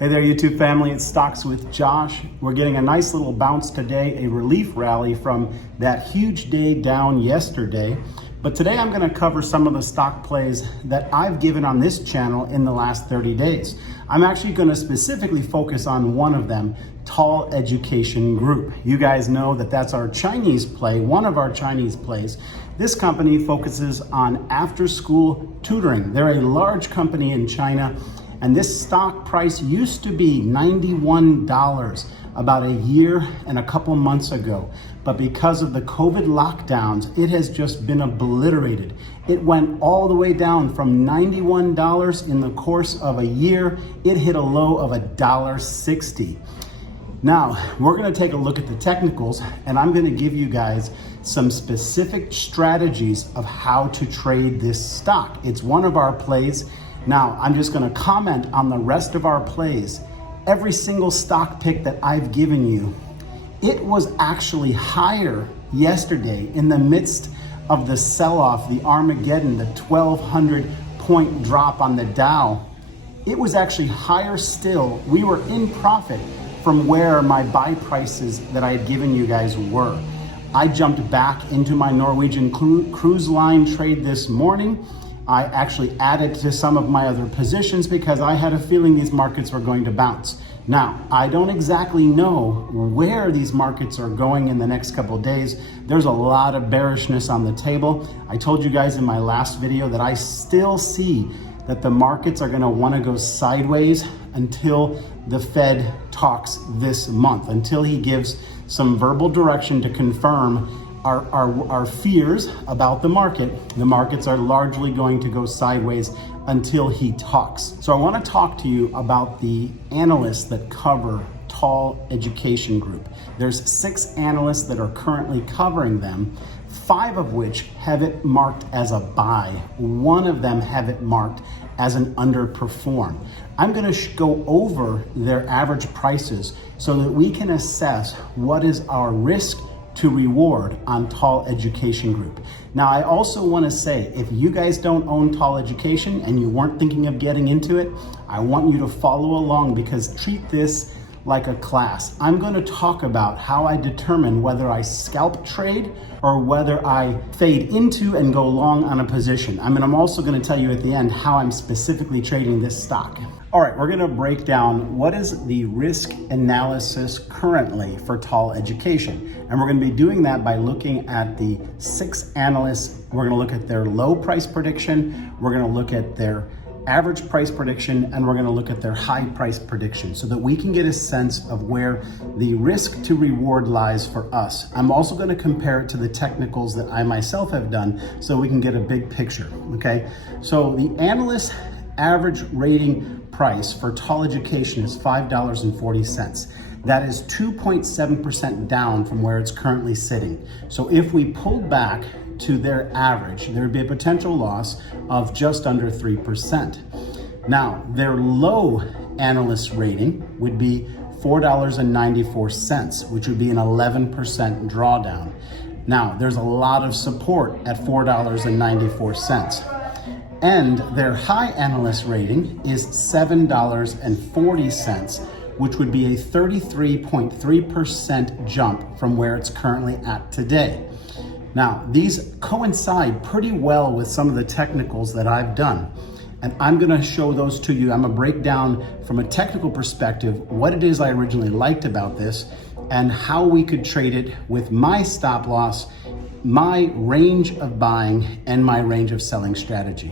Hey there, YouTube family, it's Stocks with Josh. We're getting a nice little bounce today, a relief rally from that huge day down yesterday. But today I'm going to cover some of the stock plays that I've given on this channel in the last 30 days. I'm actually going to specifically focus on one of them, Tall Education Group. You guys know that that's our Chinese play, one of our Chinese plays. This company focuses on after-school tutoring. They're a large company in China. And this stock price used to be $91 about a year and a couple months ago. But because of the COVID lockdowns, it has just been obliterated. It went all the way down from $91 in the course of a year. It hit a low of $1.60. Now, we're gonna take a look at the technicals, and I'm gonna give you guys some specific strategies of how to trade this stock. It's one of our plays. Now, I'm just gonna comment on the rest of our plays. Every single stock pick that I've given you, it was actually higher yesterday in the midst of the sell-off, the Armageddon, the 1,200 point drop on the Dow. It was actually higher still. We were in profit from where my buy prices that I had given you guys were. I jumped back into my Norwegian cruise line trade this morning. I actually added to some of my other positions because I had a feeling these markets were going to bounce. Now, I don't exactly know where these markets are going in the next couple of days. There's a lot of bearishness on the table. I told you guys in my last video that I still see that the markets are going to want to go sideways until the Fed talks this month, until he gives some verbal direction to confirm our fears about the market. The markets are largely going to go sideways until he talks. So I want to talk to you about the analysts that cover Tall Education Group. There's 6 analysts that are currently covering them, 5 of which have it marked as a buy. 1 of them have it marked as an underperform. I'm going to go over their average prices so that we can assess what is our risk to reward on Tall Education Group. Now, I also want to say, if you guys don't own Tall Education and you weren't thinking of getting into it, I want you to follow along because treat this like a class. I'm going to talk about how I determine whether I scalp trade or whether I fade into and go long on a position. I'm also going to tell you at the end how I'm specifically trading this stock. All right, we're going to break down what is the risk analysis currently for Tall Education. And we're going to be doing that by looking at the 6 analysts. We're going to look at their low price prediction. We're going to look at their average price prediction, and we're going to look at their high price prediction so that we can get a sense of where the risk to reward lies for us. I'm also going to compare it to the technicals that I myself have done so we can get a big picture, okay? So the analyst average rating price for Tall Education is $5.40. That is 2.7% down from where it's currently sitting. So if we pulled back to their average, there would be a potential loss of just under 3%. Now, their low analyst rating would be $4.94, which would be an 11% drawdown. Now, there's a lot of support at $4.94. And their high analyst rating is $7.40, which would be a 33.3% jump from where it's currently at today. Now, these coincide pretty well with some of the technicals that I've done. And I'm gonna show those to you. I'm gonna break down from a technical perspective what it is I originally liked about this and how we could trade it with my stop loss, my range of buying, and my range of selling strategy.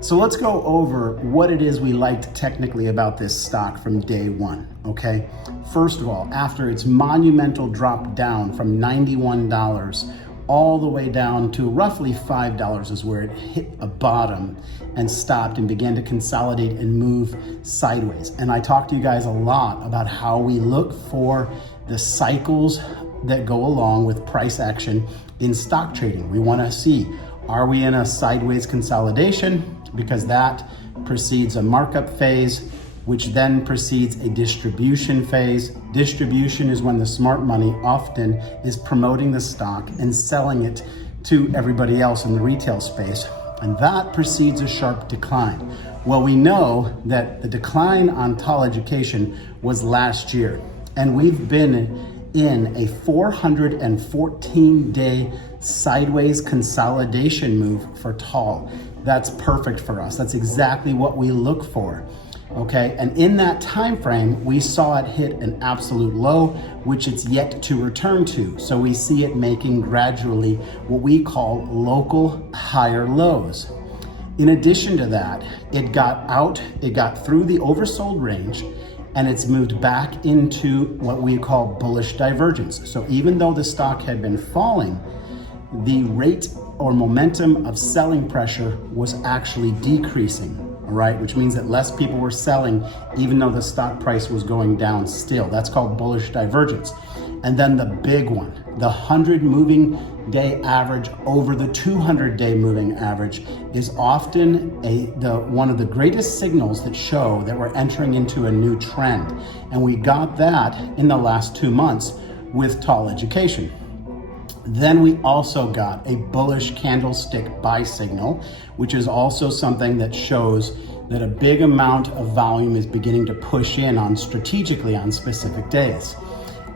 So let's go over what it is we liked technically about this stock from day one, okay? First of all, after its monumental drop down from $91 all the way down to roughly $5 is where it hit a bottom and stopped and began to consolidate and move sideways. And I talked to you guys a lot about how we look for the cycles that go along with price action in stock trading. We want to see, are we in a sideways consolidation? Because that precedes a markup phase, which then precedes a distribution phase. Distribution is when the smart money often is promoting the stock and selling it to everybody else in the retail space. And that precedes a sharp decline. Well, we know that the decline on Tall Education was last year, and we've been in a 414-day sideways consolidation move for Tall. That's perfect for us. That's exactly what we look for. Okay, and in that time frame, we saw it hit an absolute low, which it's yet to return to. So we see it making gradually what we call local higher lows. In addition to that, it got through the oversold range, and it's moved back into what we call bullish divergence. So even though the stock had been falling, the rate or momentum of selling pressure was actually decreasing. All right, which means that less people were selling even though the stock price was going down still. That's called bullish divergence. And then the big one, the 100 moving day average over the 200-day moving average, is often one of the greatest signals that show that we're entering into a new trend. And we got that in the last 2 months with Tall Education. Then we also got a bullish candlestick buy signal, which is also something that shows that a big amount of volume is beginning to push in on strategically on specific days.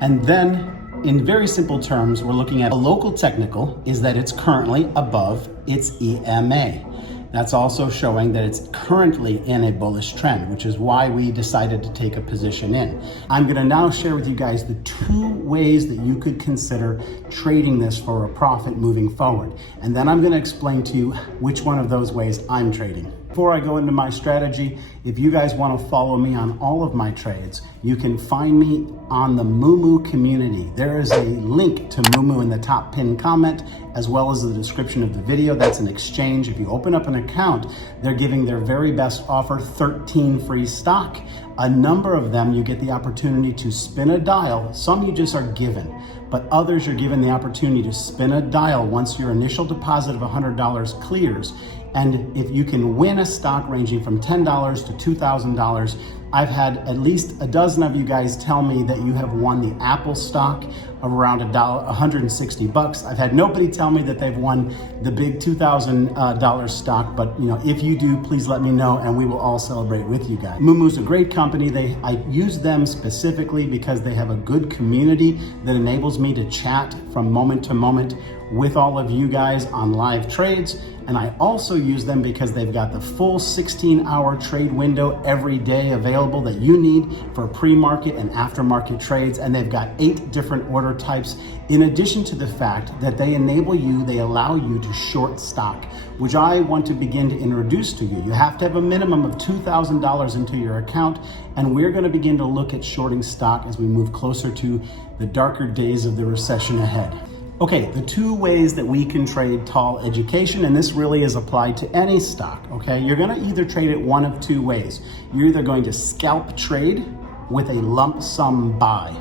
And then in very simple terms, we're looking at a local technical is that it's currently above its EMA. That's also showing that it's currently in a bullish trend, which is why we decided to take a position in. I'm gonna now share with you guys the 2 ways that you could consider trading this for a profit moving forward. And then I'm gonna explain to you which one of those ways I'm trading. Before I go into my strategy, if you guys want to follow me on all of my trades, you can find me on the MooMoo community. There is a link to MooMoo in the top pinned comment, as well as the description of the video. That's an exchange. If you open up an account, they're giving their very best offer, 13 free stock. A number of them, you get the opportunity to spin a dial. Some you just are given, but others you're given the opportunity to spin a dial once your initial deposit of $100 clears. And if you can win a stock ranging from $10 to $2,000, I've had at least a dozen of you guys tell me that you have won the Apple stock of around $160. I've had nobody tell me that they've won the big $2,000 stock, but if you do, please let me know and we will all celebrate with you guys. MooMoo's a great company. I use them specifically because they have a good community that enables me to chat from moment to moment with all of you guys on live trades. And I also use them because they've got the full 16-hour trade window every day available that you need for pre-market and aftermarket trades. And they've got 8 different order types, in addition to the fact that they allow you to short stock, which I want to begin to introduce to you. You have to have a minimum of $2,000 into your account, and we're gonna begin to look at shorting stock as we move closer to the darker days of the recession ahead. Okay, the 2 ways that we can trade Tall Education, and this really is applied to any stock, okay? You're gonna either trade it one of 2 ways. You're either going to scalp trade with a lump sum buy.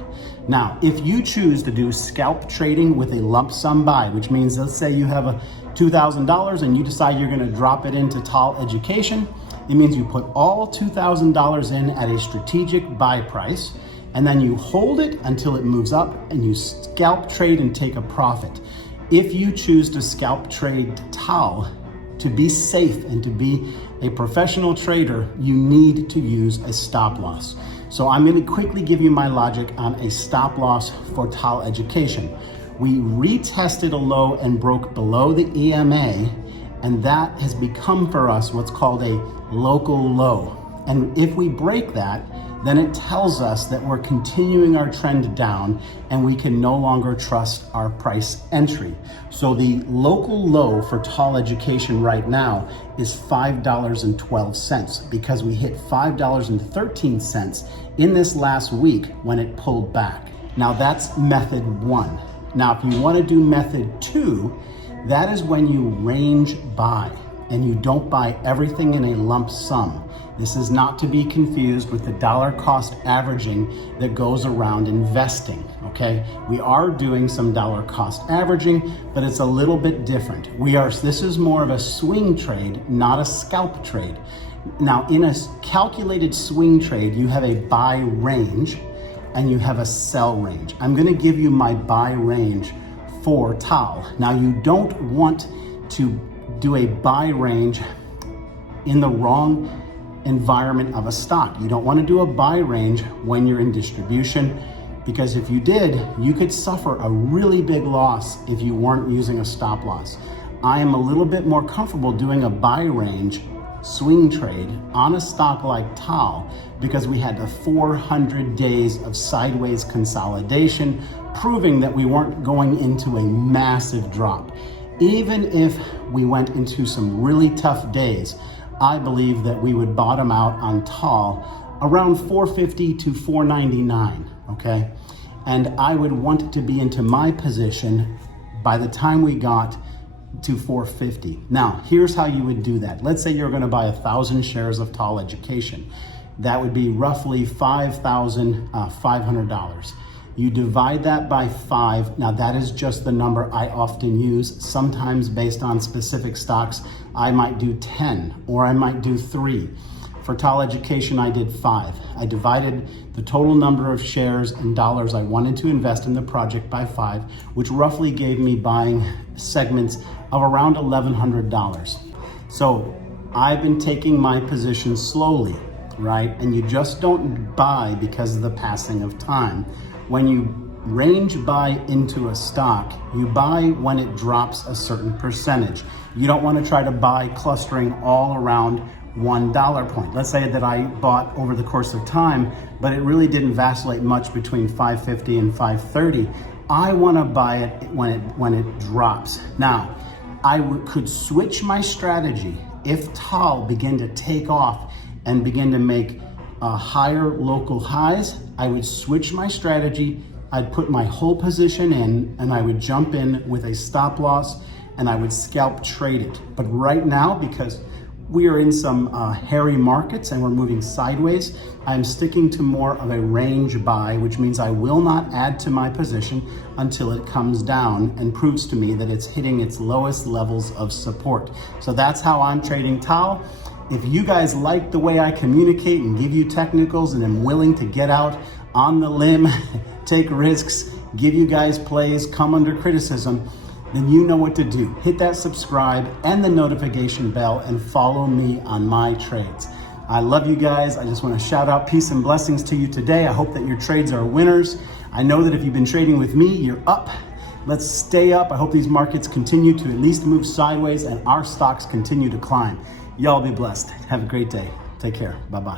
Now, if you choose to do scalp trading with a lump sum buy, which means let's say you have a $2,000 and you decide you're gonna drop it into Tall Education, it means you put all $2,000 in at a strategic buy price, and then you hold it until it moves up and you scalp trade and take a profit. If you choose to scalp trade Tall, to be safe and to be a professional trader, you need to use a stop loss. So I'm gonna quickly give you my logic on a stop loss for Tall Education. We retested a low and broke below the EMA, and that has become for us what's called a local low. And if we break that, then it tells us that we're continuing our trend down and we can no longer trust our price entry. So the local low for Tall Education right now is $5.12 because we hit $5.13 in this last week when it pulled back. Now that's method 1. Now if you want to do method 2, that is when you range buy and you don't buy everything in a lump sum. This is not to be confused with the dollar cost averaging that goes around investing, okay? We are doing some dollar cost averaging, but it's a little bit different. This is more of a swing trade, not a scalp trade. Now, in a calculated swing trade, you have a buy range and you have a sell range. I'm gonna give you my buy range for Tall. Now, you don't want to do a buy range in the wrong environment of a stock. You don't want to do a buy range when you're in distribution, because if you did, you could suffer a really big loss if you weren't using a stop loss. I am a little bit more comfortable doing a buy range swing trade on a stock like TAL because we had the 400 days of sideways consolidation, proving that we weren't going into a massive drop. Even if we went into some really tough days, I believe that we would bottom out on TAL around 450 to 499, okay? And I would want to be into my position by the time we got to 450. Now, here's how you would do that. Let's say you're gonna buy 1,000 shares of TAL Education. That would be roughly $5,500. You divide that by 5. Now that is just the number I often use. Sometimes based on specific stocks, I might do 10 or I might do 3. For TAL Education, I did 5. I divided the total number of shares and dollars I wanted to invest in the project by 5, which roughly gave me buying segments of around $1,100. So I've been taking my position slowly, right? And you just don't buy because of the passing of time. When you range buy into a stock, you buy when it drops a certain percentage. You don't want to try to buy clustering all around $1 point. Let's say that I bought over the course of time, but it really didn't vacillate much between 550 and 530. I want to buy it when it drops. Now, I could switch my strategy if TAL began to take off and begin to make higher local highs. I would switch my strategy. I'd put my whole position in and I would jump in with a stop loss and I would scalp trade it. But right now, because we are in some hairy markets and we're moving sideways, I'm sticking to more of a range buy, which means I will not add to my position until it comes down and proves to me that it's hitting its lowest levels of support. So that's how I'm trading TAL. If you guys like the way I communicate and give you technicals and am willing to get out on the limb, take risks, give you guys plays, come under criticism, then you know what to do. Hit that subscribe and the notification bell and follow me on my trades. I love you guys. I just want to shout out peace and blessings to you today. I hope that your trades are winners. I know that if you've been trading with me, you're up. Let's stay up. I hope these markets continue to at least move sideways and our stocks continue to climb. Y'all be blessed. Have a great day. Take care. Bye-bye.